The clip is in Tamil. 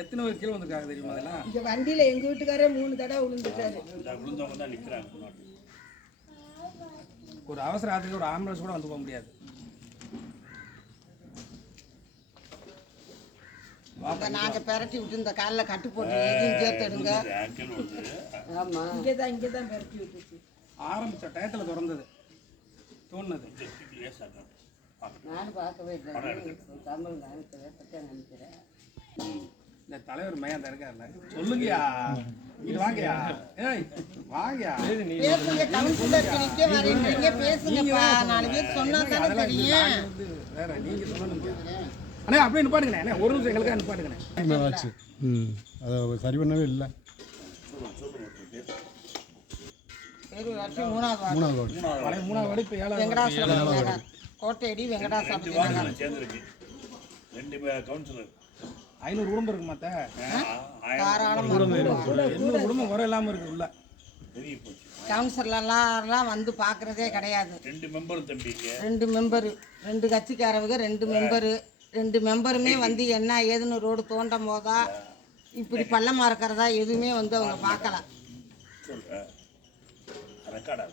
எத்தனை பேர் கீழே வந்திருக்காங்க தெரியுமா? அதெல்லாம் இங்க வண்டியில எங்க வீட்டுக்காரே 3 தடவை விழுந்துட்டாரு. விழுந்தவங்க தான் நிற்கிறாங்க. ஒரு அவசர ஆத்திரம் ஒரு ஆம்புலன்ஸ் கூட வந்து போக முடியாது. நாங்க பெரட்டி விட்டு இந்த காலில் கட்டு போட்டு எதையும் சேர்த்துடுங்க. ஆமா இங்கதான் பெரட்டி விட்டுச்சு. ஆரம்பிச்ச டயத்தில் திறந்தது தோணுது. நானும் பார்க்கவே இல்லை. தமிழ் நினைக்கிறேன். இந்த தலைவர் மையம் இருக்காருல்ல, சொல்லுங்கயா, இது வாங்கயா, ஏய் வாங்கயா, பேசுங்க. கவுன்சிலர் நிக்க வரீங்க, பேசுங்கப்பா. 4 பேர் சொன்னா தானே தெரியும். வேற நீங்க சொல்லணும். அண்ணே அப்படியே நிப்பாட்டுங்கண்ணே. அண்ணே ஒரு நிமிஷம் எங்களுக்காக நிப்பாட்டுங்கண்ணே. ஆச்சு. அதை சரி பண்ணவே இல்லை. மூணாவது வார்டு இப்போ 7வது வெங்கடாசலம் கோட்டையடி வெங்கடாசலம் சேர்ந்துருக்கு. 2 கவுன்சிலர் 500 குடும்பம் இருக்கு. மற்ற குடும்பம் குறை இல்லாமல் இருக்கு உள்ள. கவுன்சிலர்லாம் வந்து பார்க்குறதே கிடையாது. 2 மெம்பரும் தம்பிங்க, 2 மெம்பரு, 2 கட்சிக்காரவங்க, 2 மெம்பரு, 2 மெம்பருமே வந்து என்ன ஏதுன்னு ரோடு தோண்டும் போதா இப்படி பள்ளமாக இருக்கிறதா எதுவுமே வந்து அவங்க பார்க்கல. ரெக்கார்டாக